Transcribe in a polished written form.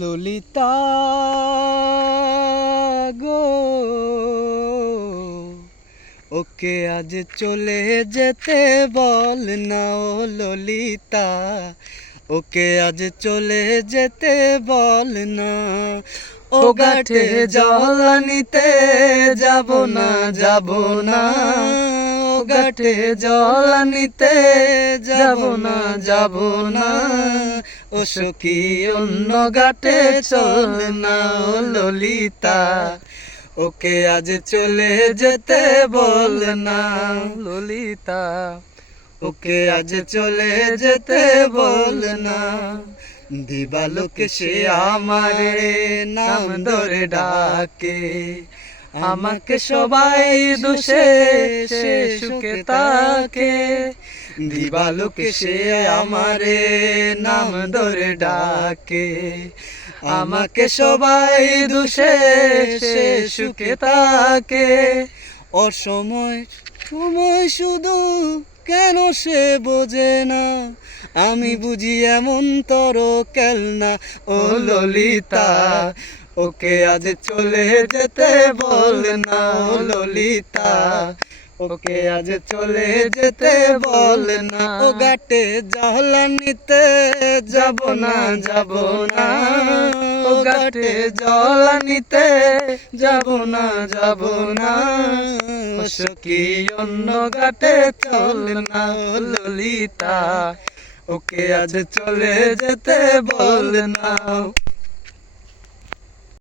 ললিতা গো, ওকে আজ চলে যেতে বল না। ও ললিতা, ওকে আজ চলে যেতে বল না। ও গাঠে জল আনিতে যাব না, যাব না। ও গাঠে জল আনিতে যাব না, যাব না। ও সখী অন্য ঘাটে চল না। ও ললিতা, ওকে আজ চলে যেতে বল না। ললিতা, ওকে আজ চলে যেতে বল না। দিবালোকে সে আমারে নাম ধরে ডাকে, আমাকে সবাই দোষে সে সুখে তাকে। দিবালোকে সে আমারে নাম ধরে ডাকে, আমাকে সবাই দোষে সে সুখে তাকে। অসময় সময় শুধু কেন সে বোঝে না, আমি বুঝি এমন তর কেলনা। ও ললিতা, ওকে আজ চলে যেতে বল না। ও ললিতা, ওকে আজ চলে যেতে বল না। ও ঘাটে জল আনিতে যাব না, যাব না। ও ঘাটে জল আনিতে যাব না, যাব না। ও সখী অন্য ঘাটে চল না। ও ললিতা, ওকে আজ চলে যেতে বল না।